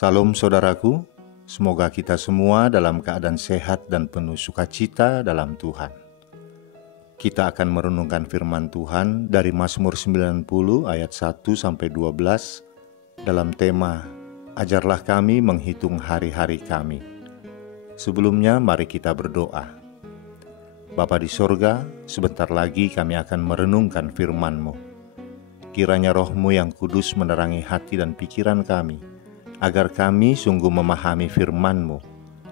Salam saudaraku, semoga kita semua dalam keadaan sehat dan penuh sukacita dalam Tuhan. Kita akan merenungkan firman Tuhan dari Mazmur 90 ayat 1-12 dalam tema Ajarlah kami menghitung hari-hari kami. Sebelumnya mari kita berdoa. Bapa di sorga, sebentar lagi kami akan merenungkan firman-Mu. Kiranya Roh-Mu yang kudus menerangi hati dan pikiran kami, agar kami sungguh memahami firman-Mu.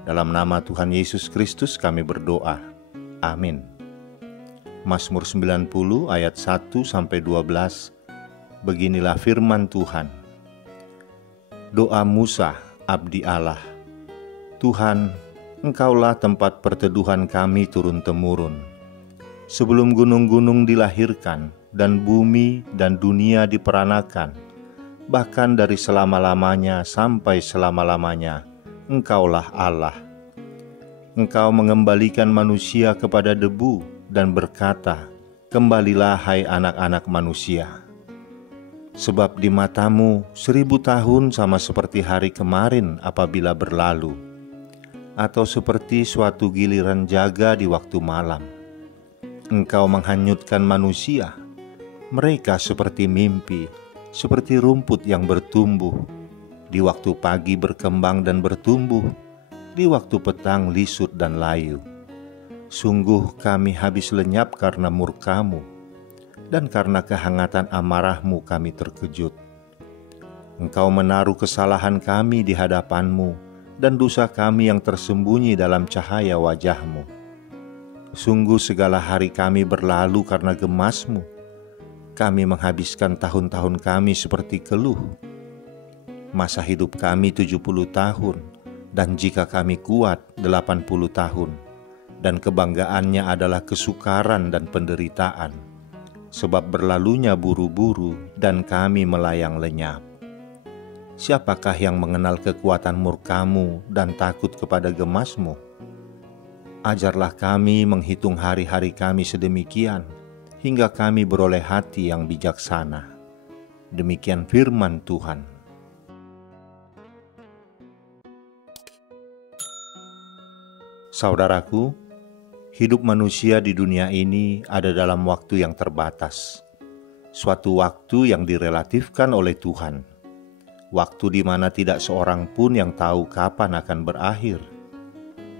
Dalam nama Tuhan Yesus Kristus kami berdoa. Amin. Mazmur 90 ayat 1-12. Beginilah firman Tuhan. Doa Musa, abdi Allah. Tuhan, Engkaulah tempat perteduhan kami turun-temurun. Sebelum gunung-gunung dilahirkan dan bumi dan dunia diperanakan, bahkan dari selama-lamanya sampai selama-lamanya, Engkaulah Allah. Engkau mengembalikan manusia kepada debu dan berkata, Kembalilah hai anak-anak manusia. Sebab di matamu 1000 tahun sama seperti hari kemarin apabila berlalu, atau seperti suatu giliran jaga di waktu malam. Engkau menghanyutkan manusia, mereka seperti mimpi, seperti rumput yang bertumbuh, di waktu pagi berkembang dan bertumbuh, di waktu petang lisut dan layu. Sungguh kami habis lenyap karena murka-Mu, dan karena kehangatan amarah-Mu kami terkejut. Engkau menaruh kesalahan kami di hadapan-Mu, dan dosa kami yang tersembunyi dalam cahaya wajah-Mu. Sungguh segala hari kami berlalu karena gemas-Mu. Kami menghabiskan tahun-tahun kami seperti keluh. Masa hidup kami 70 tahun, dan jika kami kuat 80 tahun, dan kebanggaannya adalah kesukaran dan penderitaan, sebab berlalunya buru-buru dan kami melayang lenyap. Siapakah yang mengenal kekuatan murka-Mu dan takut kepada gemas-Mu? Ajarlah kami menghitung hari-hari kami sedemikian, hingga kami beroleh hati yang bijaksana. Demikian firman Tuhan. Saudaraku, hidup manusia di dunia ini ada dalam waktu yang terbatas. Suatu waktu yang direlatifkan oleh Tuhan. Waktu di mana tidak seorang pun yang tahu kapan akan berakhir.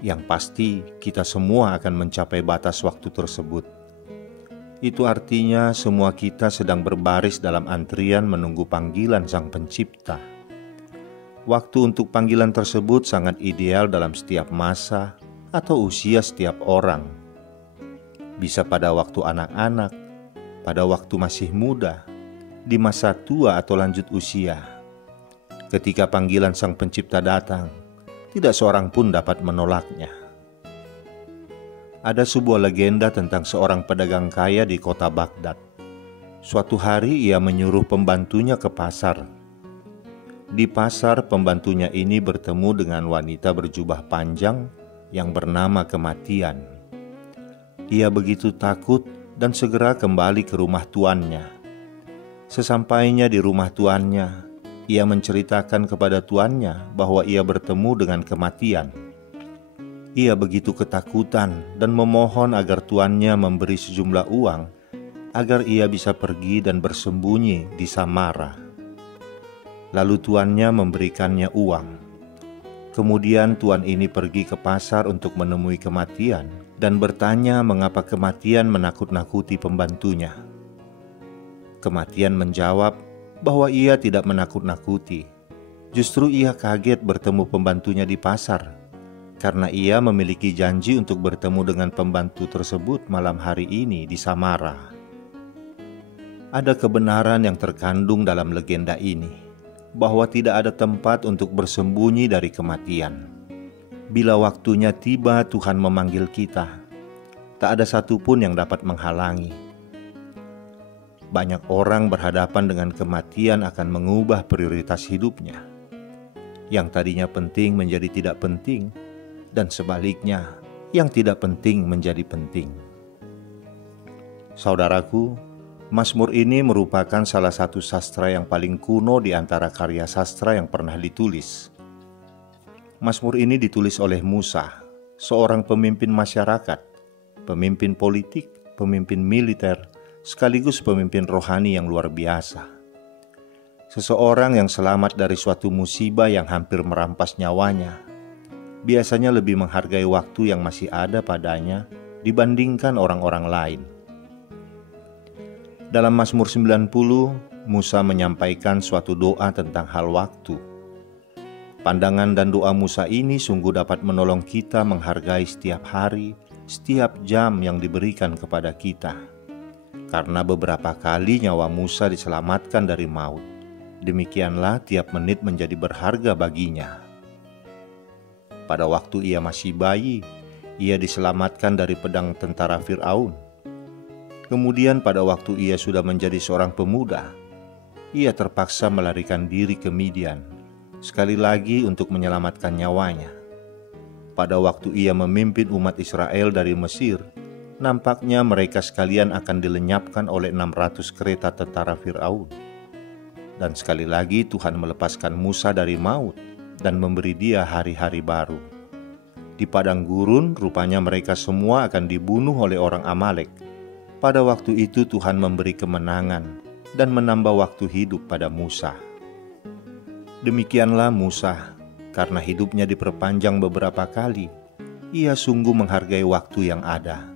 Yang pasti kita semua akan mencapai batas waktu tersebut. Itu artinya semua kita sedang berbaris dalam antrian menunggu panggilan Sang Pencipta. Waktu untuk panggilan tersebut sangat ideal dalam setiap masa atau usia setiap orang. Bisa pada waktu anak-anak, pada waktu masih muda, di masa tua atau lanjut usia. Ketika panggilan Sang Pencipta datang, tidak seorang pun dapat menolaknya. Ada sebuah legenda tentang seorang pedagang kaya di kota Baghdad. Suatu hari ia menyuruh pembantunya ke pasar. Di pasar, pembantunya ini bertemu dengan wanita berjubah panjang yang bernama Kematian. Ia begitu takut dan segera kembali ke rumah tuannya. Sesampainya di rumah tuannya, ia menceritakan kepada tuannya bahwa ia bertemu dengan kematian. Ia begitu ketakutan dan memohon agar tuannya memberi sejumlah uang agar ia bisa pergi dan bersembunyi di Samara. Lalu tuannya memberikannya uang. Kemudian tuan ini pergi ke pasar untuk menemui kematian dan bertanya mengapa kematian menakut-nakuti pembantunya. Kematian menjawab bahwa ia tidak menakut-nakuti. Justru ia kaget bertemu pembantunya di pasar, karena ia memiliki janji untuk bertemu dengan pembantu tersebut malam hari ini di Samara. Ada kebenaran yang terkandung dalam legenda ini, bahwa tidak ada tempat untuk bersembunyi dari kematian. Bila waktunya tiba Tuhan memanggil kita, tak ada satupun yang dapat menghalangi. Banyak orang berhadapan dengan kematian akan mengubah prioritas hidupnya. Yang tadinya penting menjadi tidak penting, dan sebaliknya, yang tidak penting menjadi penting. Saudaraku, Mazmur ini merupakan salah satu sastra yang paling kuno di antara karya sastra yang pernah ditulis. Mazmur ini ditulis oleh Musa, seorang pemimpin masyarakat, pemimpin politik, pemimpin militer, sekaligus pemimpin rohani yang luar biasa. Seseorang yang selamat dari suatu musibah yang hampir merampas nyawanya, biasanya lebih menghargai waktu yang masih ada padanya dibandingkan orang-orang lain. Dalam Mazmur 90, Musa menyampaikan suatu doa tentang hal waktu. Pandangan dan doa Musa ini sungguh dapat menolong kita menghargai setiap hari, setiap jam yang diberikan kepada kita. Karena beberapa kali nyawa Musa diselamatkan dari maut, demikianlah tiap menit menjadi berharga baginya. Pada waktu ia masih bayi, ia diselamatkan dari pedang tentara Firaun. Kemudian pada waktu ia sudah menjadi seorang pemuda, ia terpaksa melarikan diri ke Midian, sekali lagi untuk menyelamatkan nyawanya. Pada waktu ia memimpin umat Israel dari Mesir, nampaknya mereka sekalian akan dilenyapkan oleh 600 kereta tentara Firaun. Dan sekali lagi Tuhan melepaskan Musa dari maut dan memberi dia hari-hari baru. Di padang gurun rupanya mereka semua akan dibunuh oleh orang Amalek. Pada waktu itu Tuhan memberi kemenangan dan menambah waktu hidup pada Musa. Demikianlah Musa, karena hidupnya diperpanjang beberapa kali, ia sungguh menghargai waktu yang ada.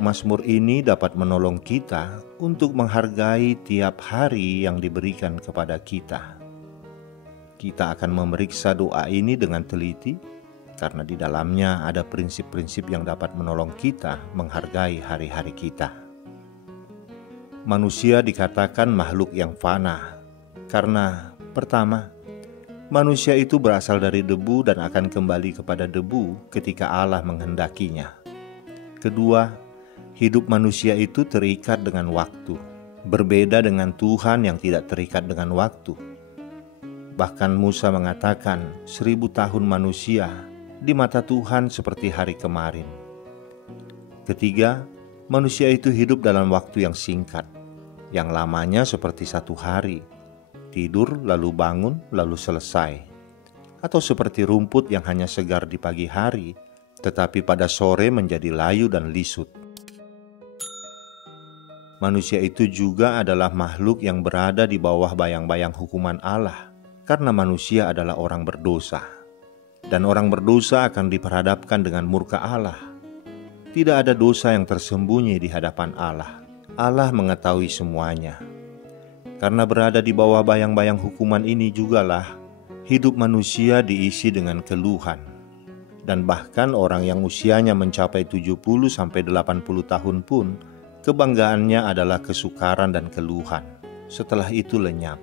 Mazmur ini dapat menolong kita untuk menghargai tiap hari yang diberikan kepada kita. Kita akan memeriksa doa ini dengan teliti, karena di dalamnya ada prinsip-prinsip yang dapat menolong kita menghargai hari-hari kita. Manusia dikatakan makhluk yang fana, karena pertama, manusia itu berasal dari debu dan akan kembali kepada debu ketika Allah menghendakinya. Kedua, hidup manusia itu terikat dengan waktu, berbeda dengan Tuhan yang tidak terikat dengan waktu. Bahkan Musa mengatakan 1000 tahun manusia di mata Tuhan seperti hari kemarin. Ketiga, manusia itu hidup dalam waktu yang singkat, yang lamanya seperti 1 hari. Tidur lalu bangun lalu selesai. Atau seperti rumput yang hanya segar di pagi hari, tetapi pada sore menjadi layu dan lisut. Manusia itu juga adalah makhluk yang berada di bawah bayang-bayang hukuman Allah, karena manusia adalah orang berdosa. Dan orang berdosa akan diperhadapkan dengan murka Allah. Tidak ada dosa yang tersembunyi di hadapan Allah. Allah mengetahui semuanya. Karena berada di bawah bayang-bayang hukuman ini jugalah hidup manusia diisi dengan keluhan. Dan bahkan orang yang usianya mencapai 70-80 tahun pun, kebanggaannya adalah kesukaran dan keluhan. Setelah itu lenyap.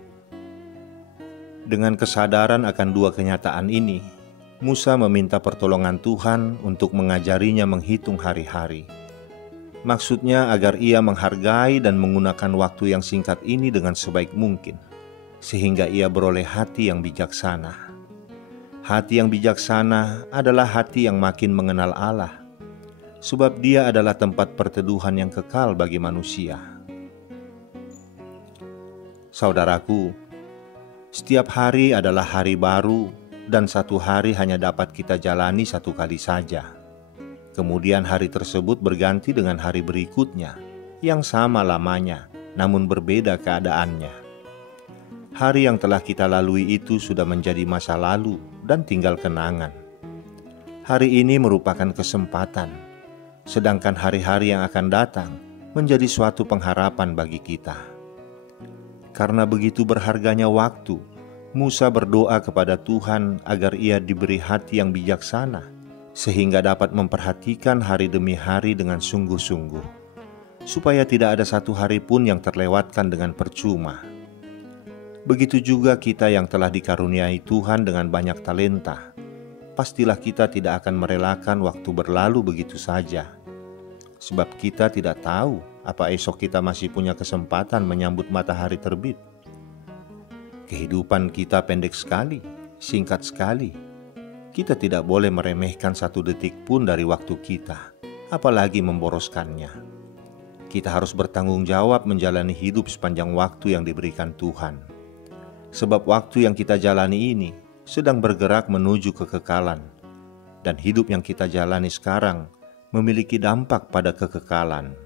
Dengan kesadaran akan dua kenyataan ini, Musa meminta pertolongan Tuhan untuk mengajarinya menghitung hari-hari. Maksudnya agar ia menghargai dan menggunakan waktu yang singkat ini dengan sebaik mungkin, sehingga ia beroleh hati yang bijaksana. Hati yang bijaksana adalah hati yang makin mengenal Allah, sebab Dia adalah tempat perteduhan yang kekal bagi manusia. Saudaraku, setiap hari adalah hari baru, dan satu hari hanya dapat kita jalani satu kali saja. Kemudian hari tersebut berganti dengan hari berikutnya, yang sama lamanya, namun berbeda keadaannya. Hari yang telah kita lalui itu sudah menjadi masa lalu dan tinggal kenangan. Hari ini merupakan kesempatan, sedangkan hari-hari yang akan datang menjadi suatu pengharapan bagi kita. Karena begitu berharganya waktu, Musa berdoa kepada Tuhan agar ia diberi hati yang bijaksana, sehingga dapat memperhatikan hari demi hari dengan sungguh-sungguh, supaya tidak ada satu hari pun yang terlewatkan dengan percuma. Begitu juga kita yang telah dikaruniai Tuhan dengan banyak talenta, pastilah kita tidak akan merelakan waktu berlalu begitu saja, sebab kita tidak tahu apa esok kita masih punya kesempatan menyambut matahari terbit. Kehidupan kita pendek sekali, singkat sekali. Kita tidak boleh meremehkan satu detik pun dari waktu kita, apalagi memboroskannya. Kita harus bertanggung jawab menjalani hidup sepanjang waktu yang diberikan Tuhan. Sebab waktu yang kita jalani ini sedang bergerak menuju kekekalan, dan hidup yang kita jalani sekarang memiliki dampak pada kekekalan.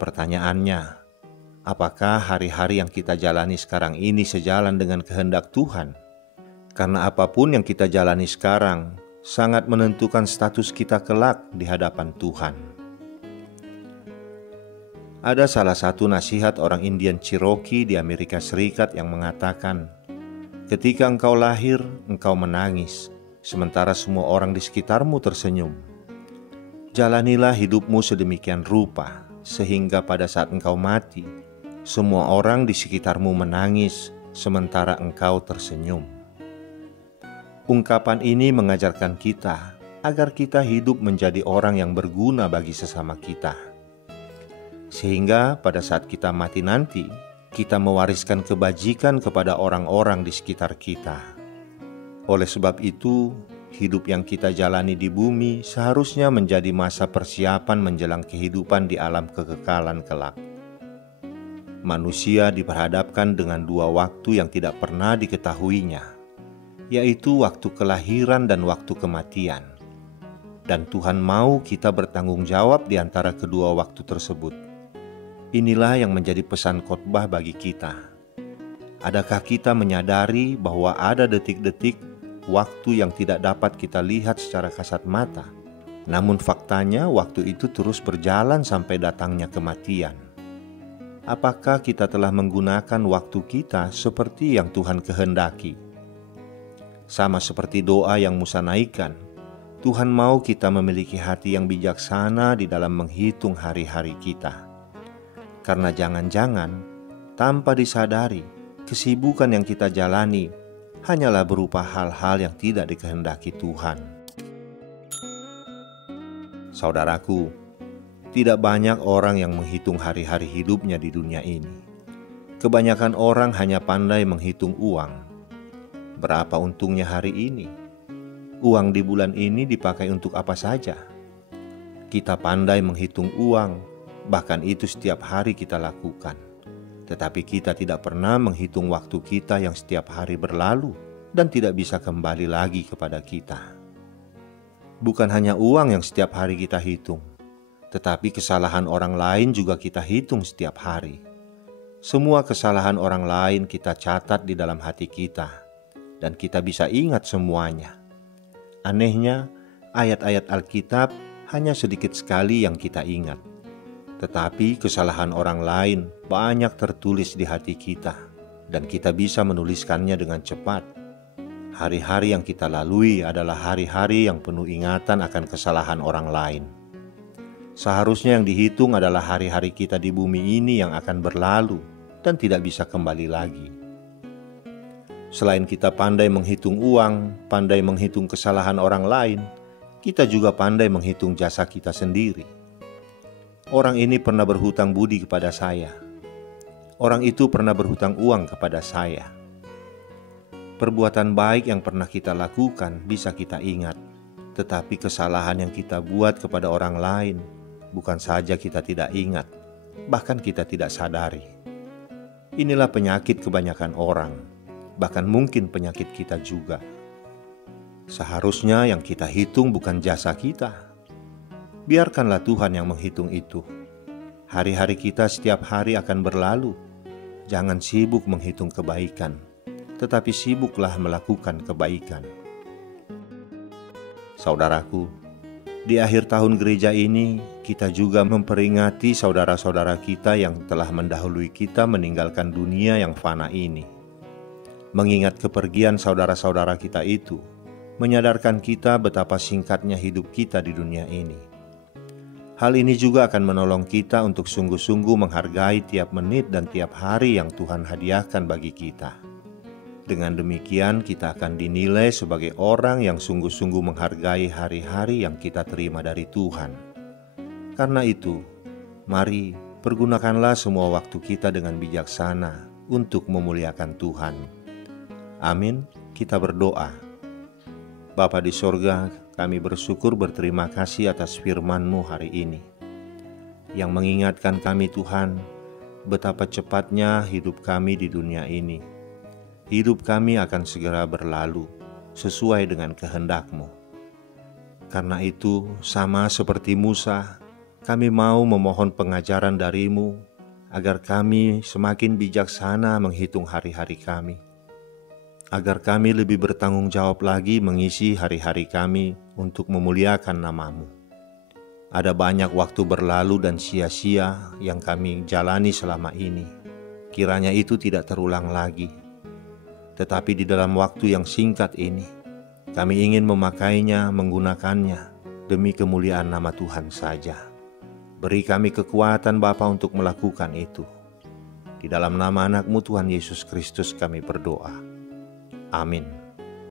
Pertanyaannya, apakah hari-hari yang kita jalani sekarang ini sejalan dengan kehendak Tuhan? Karena apapun yang kita jalani sekarang sangat menentukan status kita kelak di hadapan Tuhan. Ada salah satu nasihat orang Indian Cherokee di Amerika Serikat yang mengatakan, ketika engkau lahir, engkau menangis, sementara semua orang di sekitarmu tersenyum. Jalanilah hidupmu sedemikian rupa, sehingga pada saat engkau mati, semua orang di sekitarmu menangis, sementara engkau tersenyum. Ungkapan ini mengajarkan kita agar kita hidup menjadi orang yang berguna bagi sesama kita. Sehingga pada saat kita mati nanti, kita mewariskan kebajikan kepada orang-orang di sekitar kita. Oleh sebab itu, hidup yang kita jalani di bumi seharusnya menjadi masa persiapan menjelang kehidupan di alam kekekalan kelak. Manusia diperhadapkan dengan dua waktu yang tidak pernah diketahuinya, yaitu waktu kelahiran dan waktu kematian. Dan Tuhan mau kita bertanggung jawab di antara kedua waktu tersebut. Inilah yang menjadi pesan khotbah bagi kita. Adakah kita menyadari bahwa ada detik-detik waktu yang tidak dapat kita lihat secara kasat mata, namun faktanya waktu itu terus berjalan sampai datangnya kematian? Apakah kita telah menggunakan waktu kita seperti yang Tuhan kehendaki? Sama seperti doa yang Musa naikkan, Tuhan mau kita memiliki hati yang bijaksana di dalam menghitung hari-hari kita. Karena jangan-jangan, tanpa disadari, kesibukan yang kita jalani hanyalah berupa hal-hal yang tidak dikehendaki Tuhan. Saudaraku, tidak banyak orang yang menghitung hari-hari hidupnya di dunia ini. Kebanyakan orang hanya pandai menghitung uang. Berapa untungnya hari ini? Uang di bulan ini dipakai untuk apa saja? Kita pandai menghitung uang, bahkan itu setiap hari kita lakukan. Tetapi kita tidak pernah menghitung waktu kita yang setiap hari berlalu dan tidak bisa kembali lagi kepada kita. Bukan hanya uang yang setiap hari kita hitung, tetapi kesalahan orang lain juga kita hitung setiap hari. Semua kesalahan orang lain kita catat di dalam hati kita, dan kita bisa ingat semuanya. Anehnya, ayat-ayat Alkitab hanya sedikit sekali yang kita ingat. Tetapi kesalahan orang lain banyak tertulis di hati kita, dan kita bisa menuliskannya dengan cepat. Hari-hari yang kita lalui adalah hari-hari yang penuh ingatan akan kesalahan orang lain. Seharusnya yang dihitung adalah hari-hari kita di bumi ini yang akan berlalu dan tidak bisa kembali lagi. Selain kita pandai menghitung uang, pandai menghitung kesalahan orang lain, kita juga pandai menghitung jasa kita sendiri. Orang ini pernah berhutang budi kepada saya. Orang itu pernah berhutang uang kepada saya. Perbuatan baik yang pernah kita lakukan bisa kita ingat, tetapi kesalahan yang kita buat kepada orang lain bukan saja kita tidak ingat, bahkan kita tidak sadari. Inilah penyakit kebanyakan orang, bahkan mungkin penyakit kita juga. Seharusnya yang kita hitung bukan jasa kita. Biarkanlah Tuhan yang menghitung itu. Hari-hari kita setiap hari akan berlalu. Jangan sibuk menghitung kebaikan, tetapi sibuklah melakukan kebaikan. Saudaraku, di akhir tahun gereja ini, kita juga memperingati saudara-saudara kita yang telah mendahului kita meninggalkan dunia yang fana ini. Mengingat kepergian saudara-saudara kita itu, menyadarkan kita betapa singkatnya hidup kita di dunia ini. Hal ini juga akan menolong kita untuk sungguh-sungguh menghargai tiap menit dan tiap hari yang Tuhan hadiahkan bagi kita. Dengan demikian, kita akan dinilai sebagai orang yang sungguh-sungguh menghargai hari-hari yang kita terima dari Tuhan. Karena itu, mari pergunakanlah semua waktu kita dengan bijaksana untuk memuliakan Tuhan. Amin. Kita berdoa. Bapa di sorga, kami bersyukur berterima kasih atas firman-Mu hari ini, yang mengingatkan kami Tuhan, betapa cepatnya hidup kami di dunia ini. hidup kami akan segera berlalu sesuai dengan kehendak-Mu. Karena itu, sama seperti Musa, kami mau memohon pengajaran dari-Mu agar kami semakin bijaksana menghitung hari-hari kami, agar kami lebih bertanggung jawab lagi mengisi hari-hari kami untuk memuliakan nama-Mu. Ada banyak waktu berlalu dan sia-sia yang kami jalani selama ini. Kiranya itu tidak terulang lagi. Tetapi di dalam waktu yang singkat ini, kami ingin memakainya, menggunakannya demi kemuliaan nama Tuhan saja. Beri kami kekuatan Bapa untuk melakukan itu. Di dalam nama anak-Mu Tuhan Yesus Kristus kami berdoa. Amin.